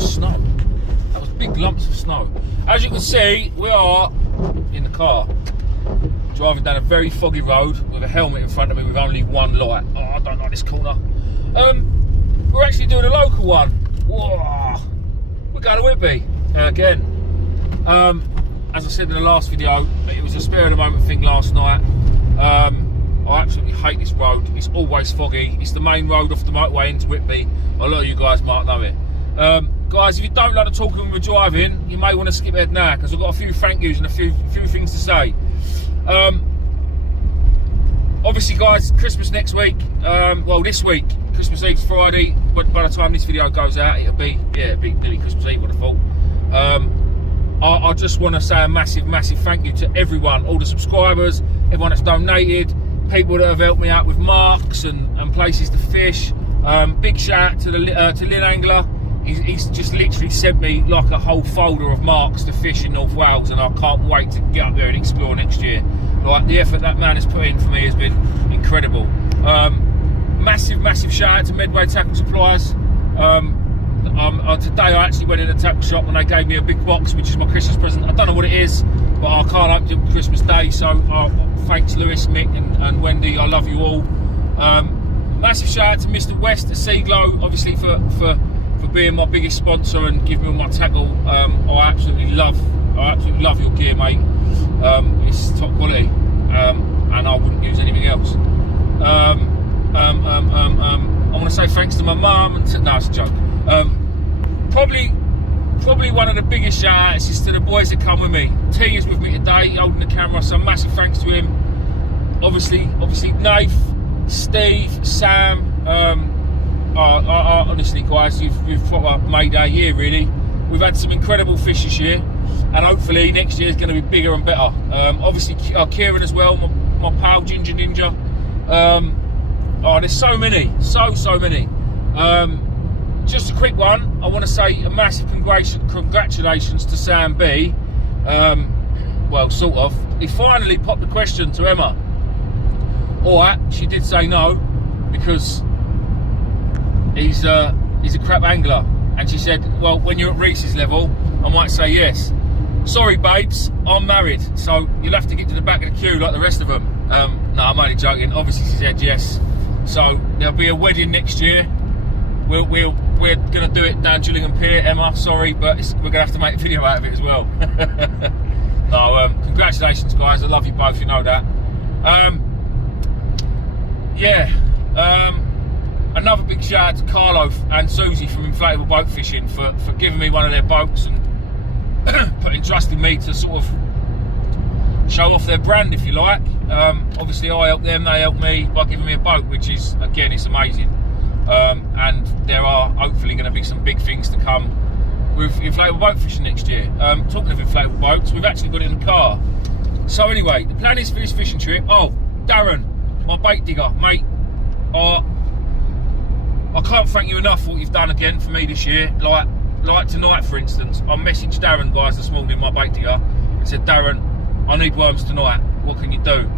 was snow. That was big lumps of snow. As you can see, we are in the car, driving down a very foggy road with a helmet in front of me with only one light. Oh, I don't like this corner. We're actually doing a local one. Whoa. We're going to Whitby again. As I said in the last video, it was a spare of the moment thing last night. I absolutely hate this road. It's always foggy. It's the main road off the motorway into Whitby. A lot of you guys might know it. Guys, if you don't like to talk when we're driving, you may want to skip ahead now, because I've got a few thank yous and a few things to say. Obviously, guys, Christmas next week. Well, this week. Christmas Eve's Friday, but by the time this video goes out, it'll be nearly Christmas Eve, would have thought. I just want to say a massive thank you to everyone, all the subscribers, everyone that's donated, people that have helped me out with marks and places to fish. Big shout out to Lynn Angler. He's just literally sent me like a whole folder of marks to fish in North Wales, and I can't wait to get up there and explore next year. Like, the effort that man has put in for me has been incredible. Massive shout out to Medway Tackle Suppliers. Today I actually went in a tackle shop and they gave me a big box, which is my Christmas present. I don't know what it is, but I can't open it on Christmas Day, so thanks Lewis, Mick and Wendy, I love you all. Massive shout out to Mr. West at Seaglow, obviously for being my biggest sponsor and giving me all my tackle. I absolutely love your gear, mate. It's top quality, and I wouldn't use anything else. I want to say thanks to my mum and no, it's a joke. Probably one of the biggest shout outs is to the boys that come with me. T is with me today, holding the camera, so massive thanks to him. Obviously Nath, Steve, Sam. Honestly, guys, you've proper made our year, really. We've had some incredible fish this year, and hopefully next year is going to be bigger and better. Obviously, Kieran as well, my pal Ginger Ninja. There's so many, so many. Just a quick one. I want to say a massive congratulations to Sam B. Well, sort of. He finally popped the question to Emma. Alright, she did say no, because he's a crap angler. And she said, well, when you're at Reese's level, I might say yes. Sorry, babes, I'm married, so you'll have to get to the back of the queue like the rest of them. No, I'm only joking. Obviously, she said yes. So there'll be a wedding next year. We're going to do it down Gillingham Pier, Emma. Sorry, but we're going to have to make a video out of it as well. No, congratulations, guys. I love you both. You know that. Another big shout out to Carlo and Susie from Inflatable Boat Fishing for giving me one of their boats and putting trust in me to sort of show off their brand, if you like. Obviously I help them, they help me by giving me a boat, which is, again, it's amazing. And there are hopefully going to be some big things to come with inflatable boat fishing next year. Talking of inflatable boats, we've actually got it in the car. So anyway, the plan is for this fishing trip. Oh, Darren, my bait digger, mate. I can't thank you enough for what you've done again for me this year. Like tonight, for instance, I messaged Darren, guys, this morning, my bait digger, and said, Darren, I need worms tonight. What can you do?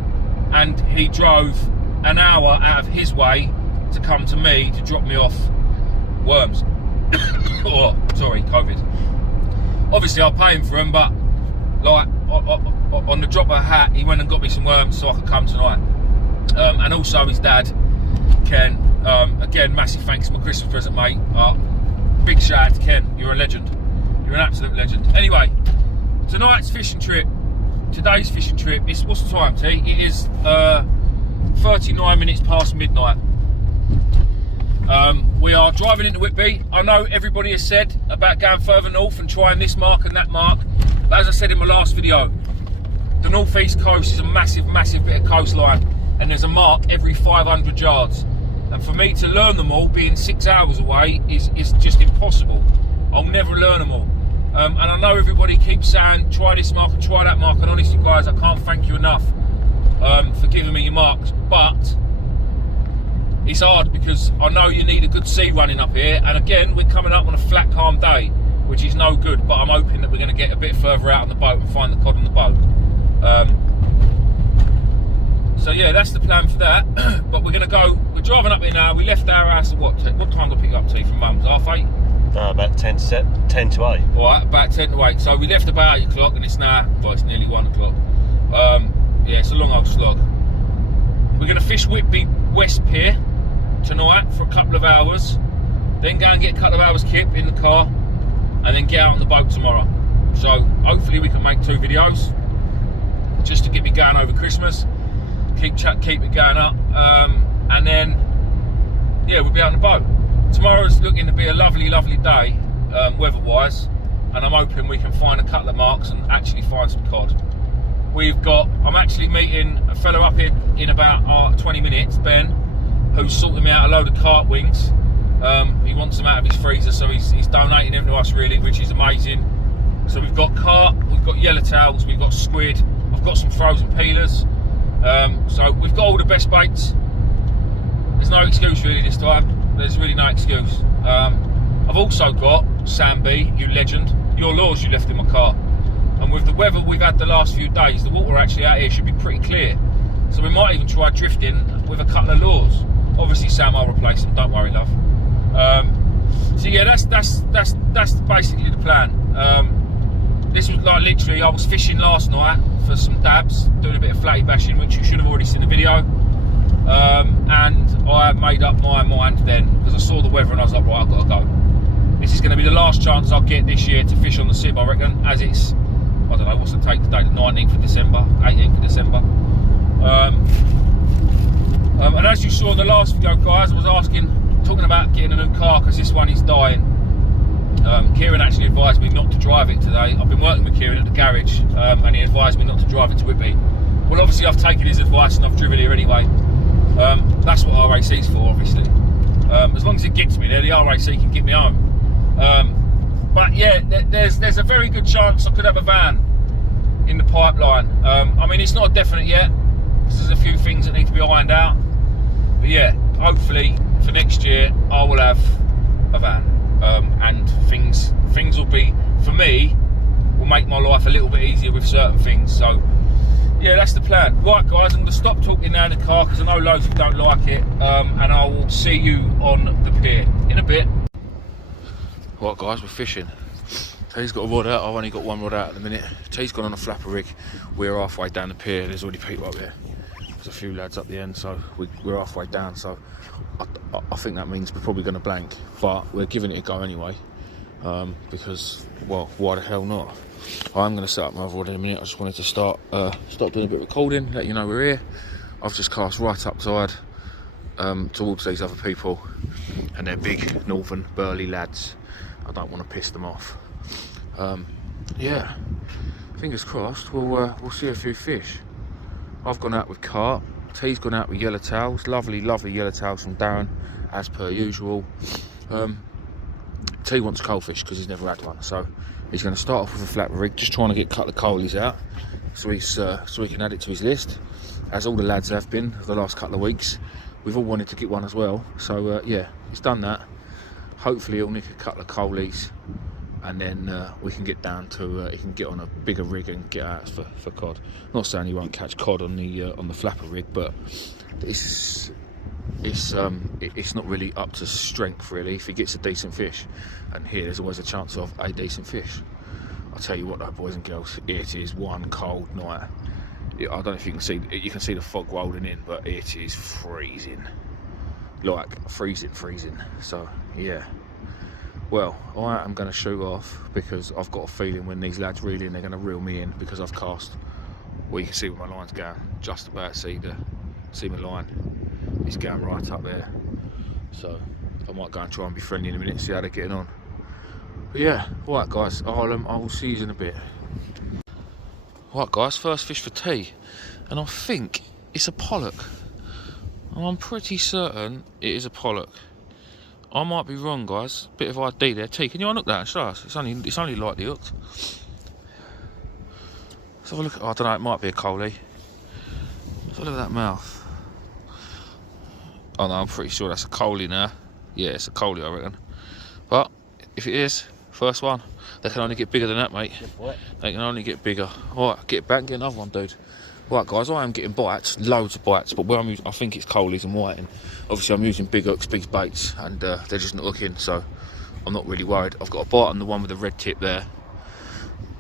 And he drove an hour out of his way to come to me to drop me off worms. Oh, sorry, COVID. Obviously, I'll pay him for them, but like on the drop of a hat, he went and got me some worms so I could come tonight. And also his dad, Ken. Again, massive thanks for my Christmas present, mate. Big shout out to Ken. You're a legend. You're an absolute legend. Anyway, tonight's fishing trip, today's fishing trip, what's the time, T? It is 39 minutes past midnight. We are driving into Whitby. I know everybody has said about going further north and trying this mark and that mark, but as I said in my last video, the northeast coast is a massive bit of coastline, and there's a mark every 500 yards. And for me to learn them all, being 6 hours away, is just impossible. I'll never learn them all. And I know everybody keeps saying, try this mark and try that mark, and honestly, guys, I can't thank you enough for giving me your marks. But it's hard because I know you need a good sea running up here, and again, we're coming up on a flat, calm day, which is no good, but I'm hoping that we're going to get a bit further out on the boat and find the cod on the boat. So yeah, that's the plan for that. But we're driving up here now. We left our house at what time did I pick you up, T, from Mum's? 8:30? About 10 to 8. Alright, about 10 to 8. So we left about 8 o'clock and it's now, well, it's nearly 1 o'clock. Yeah, it's a long old slog. We're going to fish Whitby West Pier tonight for a couple of hours. Then go and get a couple of hours kip in the car. And then get out on the boat tomorrow. So hopefully we can make 2 videos. Just to get me going over Christmas. Keep it going up. And then, yeah, we'll be out on the boat. Tomorrow's looking to be a lovely, lovely day, weather-wise, and I'm hoping we can find a couple of marks and actually find some cod. I'm actually meeting a fella up here in about 20 minutes, Ben, who's sorting me out a load of carp wings. He wants them out of his freezer, so he's donating them to us, really, which is amazing. So we've got carp, we've got yellowtails, we've got squid, I've got some frozen peelers. So we've got all the best baits. There's no excuse really this time. There's really no excuse. I've also got Sam B, you legend, your lures you left in my car. And with the weather we've had the last few days, the water actually out here should be pretty clear. So we might even try drifting with a couple of lures. Obviously, Sam, I'll replace them. Don't worry, love. So yeah, that's basically the plan. This was like literally, I was fishing last night for some dabs, doing a bit of flatty bashing, which you should have already seen the video. And I made up my mind then because I saw the weather and I was like, right, I've got to go. This is going to be the last chance I'll get this year to fish on the Sib, I reckon, as it's, I don't know, what's the take today, the 19th of December, 18th of December. And as you saw in the last video, guys, I was talking about getting a new car because this one is dying. Kieran actually advised me not to drive it today. I've been working with Kieran at the garage and he advised me not to drive it to Whitby. Well, obviously I've taken his advice and I've driven here anyway. That's what RAC's for, obviously. As long as it gets me there, the RAC can get me home. But yeah, there's a very good chance I could have a van in the pipeline. I mean, it's not definite yet, because there's a few things that need to be ironed out. But yeah, hopefully for next year I will have a van. And things will be, for me, will make my life a little bit easier with certain things. So yeah, that's the plan. Right, guys, I'm going to stop talking now in the car because I know loads of you don't like it. And I will see you on the pier in a bit. Right, guys, we're fishing. T's got a rod out. I've only got one rod out at the minute. T's gone on a flapper rig. We're halfway down the pier. There's already people up there. There's a few lads up the end, so we're halfway down. So I think that means we're probably going to blank, but we're giving it a go anyway. Because, well, why the hell not? I'm going to set up my other rod in a minute. I just wanted to start doing a bit of recording, let you know we're here. I've just cast right up tide towards these other people, and they're big, northern, burly lads. I don't want to piss them off. Yeah, fingers crossed. We'll see a few fish. I've gone out with carp. T's gone out with yellowtails. Lovely, lovely yellowtails from Darren, as per usual. T wants coalfish because he's never had one, so he's going to start off with a flat rig, just trying to get a couple of coalies out, so he can add it to his list, as all the lads have been for the last couple of weeks. We've all wanted to get one as well, so yeah, he's done that. Hopefully he'll nick a couple of coalies, and then we can get down to he can get on a bigger rig and get out for cod. Not saying he won't catch cod on the flapper rig, but it's not really up to strength really if he gets a decent fish, and here there's always a chance of a decent fish. I'll tell you what though, boys and girls, it is one cold night. I don't know if you can see the fog rolling in, but it is freezing, like freezing. So yeah, well, I am going to shoot off because I've got a feeling when these lads reel in, they're going to reel me in, because I've cast, well, you can see where my line's going, just about see my line. It's going right up there, so I might go and try and be friendly in a minute, see how they're getting on. But yeah, right guys, I will see you in a bit. Right guys, first fish for T, and I think it's a pollock. I'm pretty certain it is a pollock. I might be wrong, guys. Bit of ID there. T, can you unhook that? Show us. It's only lightly hooked. Let's have a look. Oh, I don't know. It might be a coalie. Let's have a look at that mouth. Oh no, I'm pretty sure that's a coalie now. Yeah, it's a coalie, I reckon. But if it is, first one, they can only get bigger than that, mate. They can only get bigger. All right, get back and get another one, dude. Right, guys, I am getting bites, loads of bites, but where I'm using, I think it's coalies and whiting. Obviously, I'm using big hooks, big baits, and they're just not hooking. So I'm not really worried. I've got a bite on the one with the red tip there.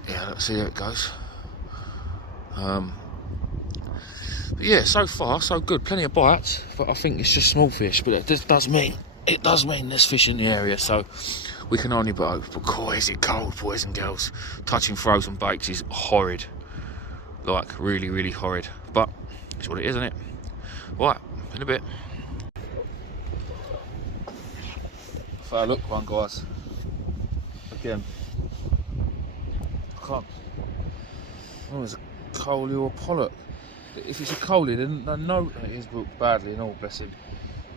Yeah, let's see how it goes. But yeah, so far so good. Plenty of bites, but I think it's just small fish. But it does mean there's fish in the area, so we can only but hope. But boy, is it cold, boys and girls. Touching frozen baits is horrid. Like, really, really horrid. But it's what it is, isn't it? Right, in a bit. Fair look one, guys. Again. I can't. Oh, there's a coley or a pollock. If it's a coley, then I know it is hooked badly and all, bless him.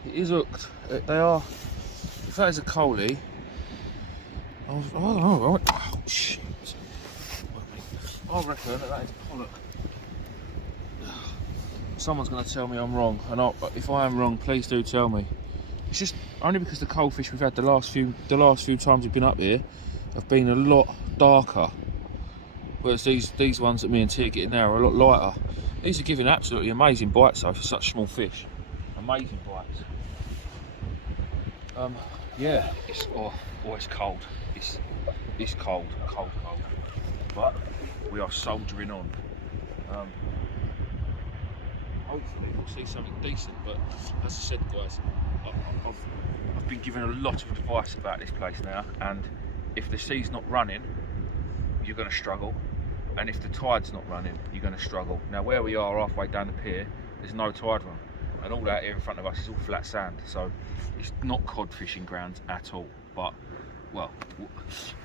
It is hooked. They are. If that is a coley, I don't know. Oh shit! I reckon that is a pollock. Someone's going to tell me I'm wrong, and if I am wrong, please do tell me. It's just only because the cold fish we've had the last few times we've been up here have been a lot darker. Whereas these ones that me and Tia are getting now are a lot lighter. These are giving absolutely amazing bites though for such small fish. Amazing bites. Yeah, it's cold. It's cold. But we are soldiering on. Hopefully we'll see something decent. But as I said, guys, I've been given a lot of advice about this place now, and if the sea's not running, you're going to struggle. And if the tide's not running, you're going to struggle. Now where we are halfway down the pier, there's no tide run, and all out here in front of us is all flat sand, so it's not cod fishing grounds at all. But well,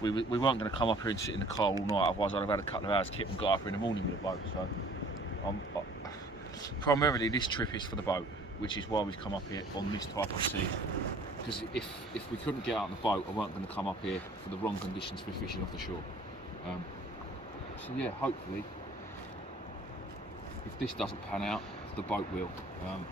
we weren't going to come up here and sit in the car all night, otherwise I'd have had a couple of hours kip and got up here in the morning with the boat. So primarily this trip is for the boat, which is why we've come up here on this type of sea. Because if we couldn't get out on the boat, I weren't going to come up here for the wrong conditions for fishing off the shore. So yeah, hopefully, if this doesn't pan out, the boat will. We'll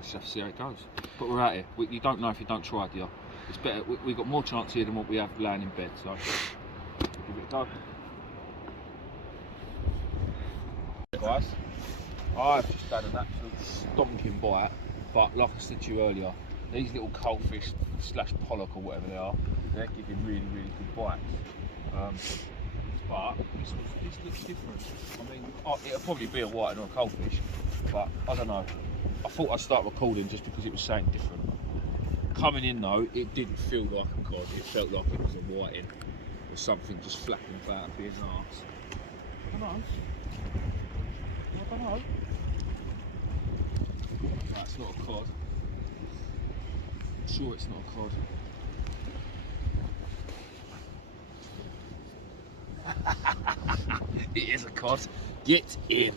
just have to see how it goes. But we're out here. You don't know if you don't try, do you? It's better. We've got more chance here than what we have laying in bed. So give it a go. Guys, I've just had an absolute stonking bite. But like I said to you earlier, these little coalfish / pollock or whatever they are, they're giving really, really good bites. But this looks different. I mean, it'll probably be a white or a coalfish, but I don't know. I thought I'd start recording just because it was something different. Coming in though, it didn't feel like a cod. It felt like it was a whiting or something just flapping about being an arse. I don't know. That's not a cod. I'm sure it's not a cod. It is a cod. Get in.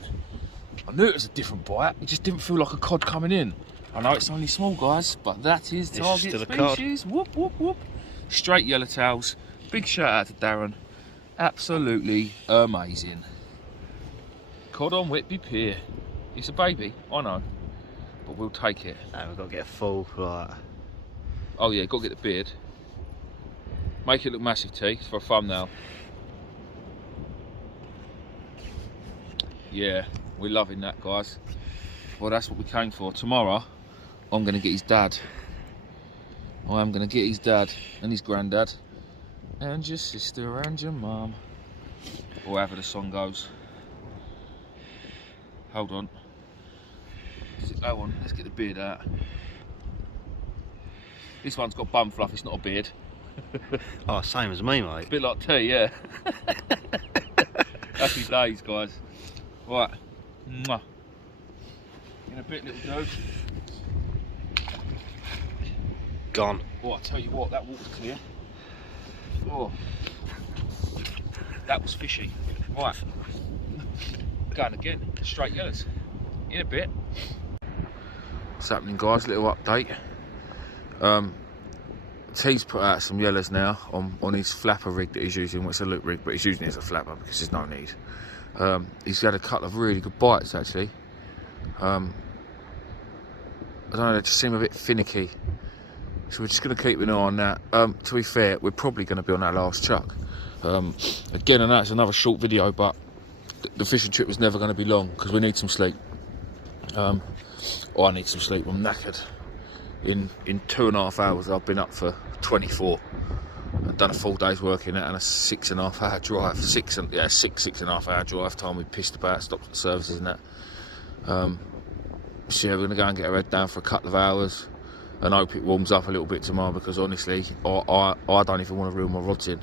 I knew it was a different bite. It just didn't feel like a cod coming in. I know it's only small, guys, but that is target species. Whoop, whoop, whoop. Straight yellowtails. Big shout out to Darren. Absolutely amazing. Cod on Whitby Pier. It's a baby, I know, but we'll take it. No, we've got to get a full, right. Oh yeah, got to get the beard. Make it look massive, T, for a thumbnail. Yeah, we're loving that, guys. Well, that's what we came for. Tomorrow, I'm going to get his dad. I am going to get his dad and his granddad and your sister and your mum, or however the song goes. Hold on. Is it low on? Let's get the beard out. This one's got bum fluff, it's not a beard. Oh, same as me, mate. A bit like tea, yeah. Happy days, guys. Right. Mwah. In a bit, little dude. Gone. Oh, I tell you what, that water's clear. Oh. That was fishy. Right. Going again. Straight yellows. In a bit. What's happening, guys? Little update. T's put out some yellows now on his flapper rig that he's using. Well, it's a loop rig, but he's using it as a flapper because there's no need. He's had a couple of really good bites actually. I don't know, they just seem a bit finicky. So we're just going to keep an eye on that. To be fair, we're probably going to be on that last chuck. Again, I know it's another short video, but the fishing trip was never going to be long because we need some sleep. I need some sleep, I'm knackered. in 2.5 hours. I've been up for 24. I've done a full day's work in it and a 6.5 hour drive. 6.5 hour drive time. We pissed about, stopped at the services and that. So yeah, we're going to go and get our head down for a couple of hours and hope it warms up a little bit tomorrow, because honestly, I don't even want to reel my rods in.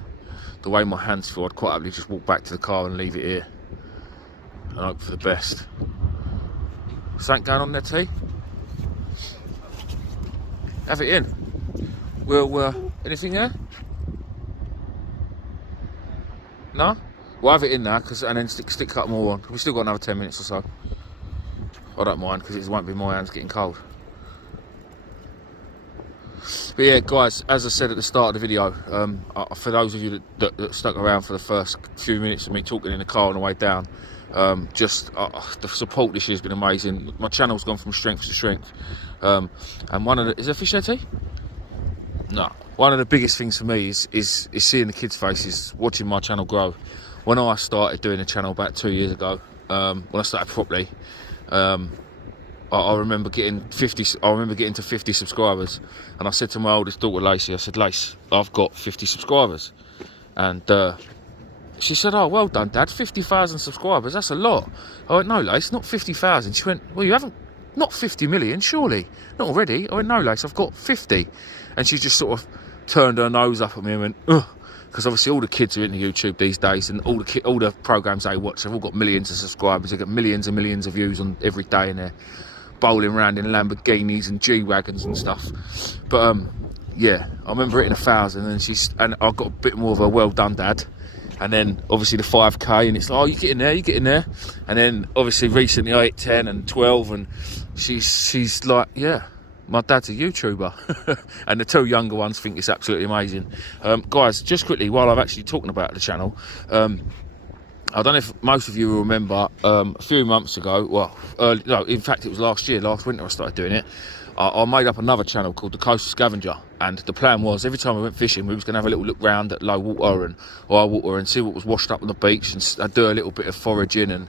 The way my hands feel, I'd quite happily just walk back to the car and leave it here and hope for the best. Something going on there, T? Have it in. Well, anything there? No? We'll have it in now, and then stick a couple more on. We've still got another 10 minutes or so. I don't mind, because it won't be my hands getting cold. But yeah, guys, as I said at the start of the video, for those of you that stuck around for the first few minutes of me talking in the car on the way down, the support this year has been amazing. My channel's gone from strength to strength. And is there fish there, T? No. One of the biggest things for me is seeing the kids' faces, watching my channel grow. When I started doing a channel about 2 years ago, when I started properly, I remember getting to 50 subscribers, and I said to my oldest daughter Lacey, I said, Lace, I've got 50 subscribers, and she said, oh, well done, Dad, 50,000 subscribers, that's a lot. I went, no, Lace, not 50,000. She went, well, you haven't, not 50 million, surely, not already. I went, no, Lace, I've got 50. And she just sort of turned her nose up at me and went, ugh, because obviously all the kids are into YouTube these days, and all the programs they watch, they've all got millions of subscribers. They get millions and millions of views on every day, and they're bowling around in Lamborghinis and G-Wagons and stuff. But yeah, I remember hitting 1,000, and I got a bit more of a well done, Dad. And then obviously the 5k, and it's like, oh, you get in there. And then obviously recently I hit 10 and 12, and she's like, yeah, my dad's a YouTuber. And the two younger ones think it's absolutely amazing. Guys, just quickly, while I'm actually talking about the channel, I don't know if most of you will remember, a few months ago, no, in fact it was last winter I started doing it. I made up another channel called The Coastal Scavenger, and the plan was every time we went fishing we was going to have a little look round at low water and high water and see what was washed up on the beach, and do a little bit of foraging and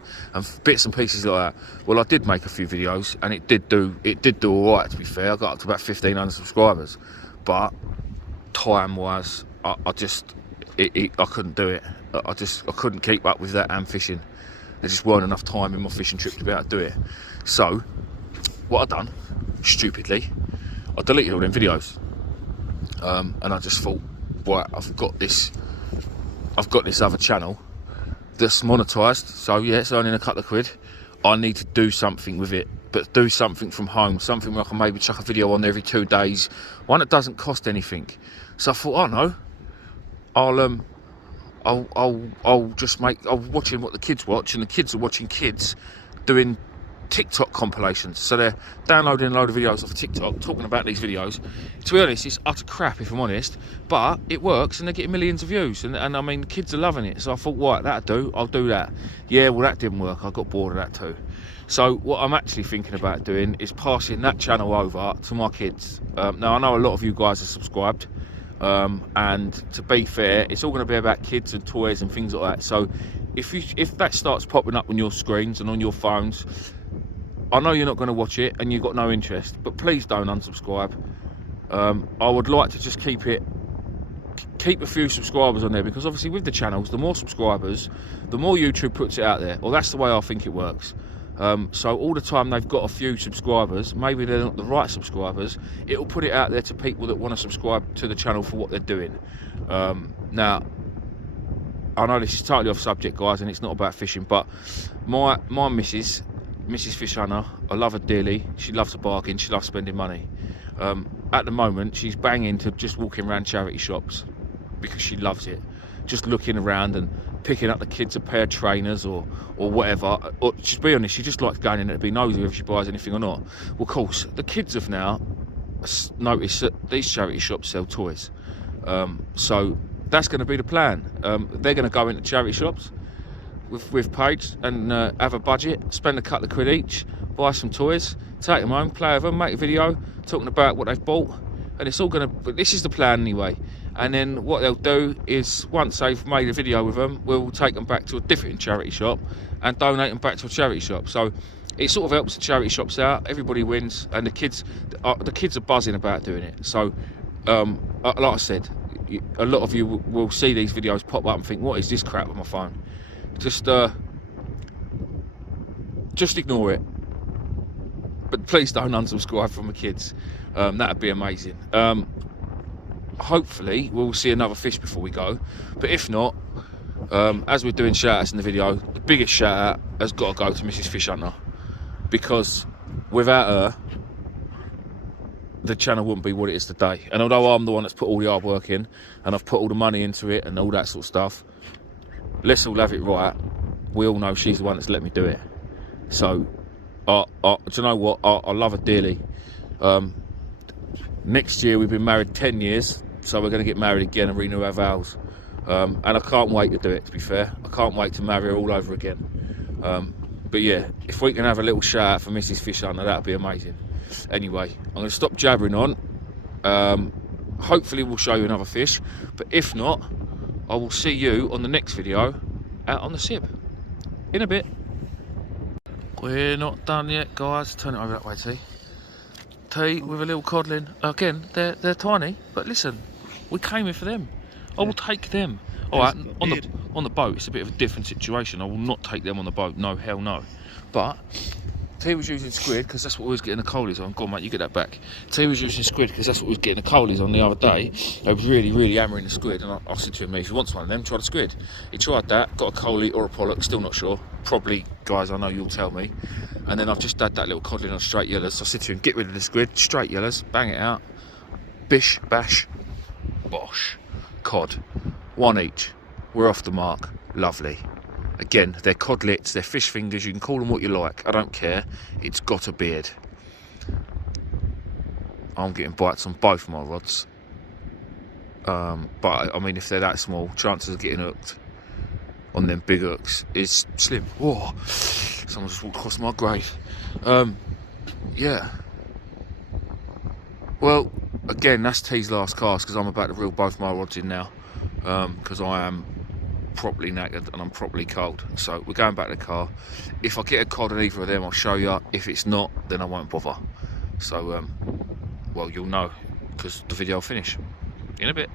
bits and pieces like that. Well, I did make a few videos, and it did do all right, to be fair. I got up to about 1,500 subscribers, but time wise I couldn't do it. I couldn't keep up with that and fishing. There just weren't enough time in my fishing trip to be able to do it. So what I done, stupidly, I deleted all them videos, and I just thought, right, I've got this other channel that's monetized, so yeah, it's earning a couple of quid. I need to do something with it, but do something from home, something where I can maybe chuck a video on every 2 days, one that doesn't cost anything. So I thought, oh no, I'll watching what the kids watch, and the kids are watching kids doing TikTok compilations. So they're downloading a load of videos off of TikTok, talking about these videos. To be honest, it's utter crap if I'm honest, but it works and they're getting millions of views, and I mean, kids are loving it. So I thought, right, that'll do, I'll do that. Yeah, well, that didn't work. I got bored of that too. So what I'm actually thinking about doing is passing that channel over to my kids. Now I know a lot of you guys are subscribed, and to be fair, it's all going to be about kids and toys and things like that. So if that starts popping up on your screens and on your phones, I know you're not going to watch it and you've got no interest, but please don't unsubscribe. I would like to just keep a few subscribers on there, because obviously with the channels, the more subscribers, the more YouTube puts it out there. Well, that's the way I think it works. So all the time they've got a few subscribers, maybe they're not the right subscribers, it'll put it out there to people that want to subscribe to the channel for what they're doing. Now, I know this is totally off subject, guys, and it's not about fishing, but my Mrs. Fish Hunter, I love her dearly. She loves a bargain, she loves spending money. At the moment, she's banging to just walking around charity shops because she loves it. Just looking around and picking up the kids a pair of trainers or whatever. Or, to be honest, she just likes going in there to be nosy if she buys anything or not. Well, of course, the kids have now noticed that these charity shops sell toys. So that's going to be the plan. They're going to go into charity shops with Paige and have a budget, spend a couple of quid each, buy some toys, take them home, play with them, make a video talking about what they've bought, and it's all going to, this is the plan anyway. And then what they'll do is, once they've made a video with them, we'll take them back to a different charity shop and donate them back to a charity shop. So it sort of helps the charity shops out. Everybody wins, and the kids are buzzing about doing it. So, like I said, a lot of you will see these videos pop up and think, what is this crap on my phone? Just ignore it. But please don't unsubscribe from the kids. That'd be amazing. Hopefully we'll see another fish before we go, but if not, as we're doing shout outs in the video, the biggest shout out has got to go to Mrs. Fish Hunter, because without her the channel wouldn't be what it is today. And although I'm the one that's put all the hard work in and I've put all the money into it and all that sort of stuff, let's all have it right, we all know she's the one that's let me do it. So do you know what, I love her dearly. Next year, we've been married 10 years, so we're going to get married again and renew our vows. And I can't wait to do it, to be fair. I can't wait to marry her all over again. But yeah, if we can have a little shout out for Mrs. Fish Hunter, that'd be amazing. Anyway, I'm going to stop jabbering on. Hopefully we'll show you another fish, but if not, I will see you on the next video out on the Sib. In a bit. We're not done yet, guys. Turn it over that way, T. T with a little codling. Again, they're tiny, but listen, we came here for them. I will take them. All right, on the boat, it's a bit of a different situation. I will not take them on the boat. No, hell no. But T was using squid because that's what we was getting the coalies on. Go on, mate, you get that back. T was using squid because that's what we was getting the coalies on the other day. They was really, really hammering the squid, and I said to him, if he wants one of them, try the squid. He tried that, got a coalie or a pollock, still not sure. Probably, guys, I know you'll tell me. And then I've just had that little codling on straight yellows. So I said to him, get rid of the squid, straight yellows, bang it out. Bish, bash, bosh, cod. One each. We're off the mark. Lovely. Again, they're codlets, they're fish fingers, you can call them what you like. I don't care. It's got a beard. I'm getting bites on both my rods. But, I mean, if they're that small, chances of getting hooked on them big hooks is slim. Whoa, someone just walked across my grave. Yeah. Well, again, that's T's last cast because I'm about to reel both my rods in now, because I am properly knackered and I'm properly cold. So we're going back to the car. If I get a cod on either of them, I'll show you. If it's not, then I won't bother. So, well, you'll know because the video will finish in a bit.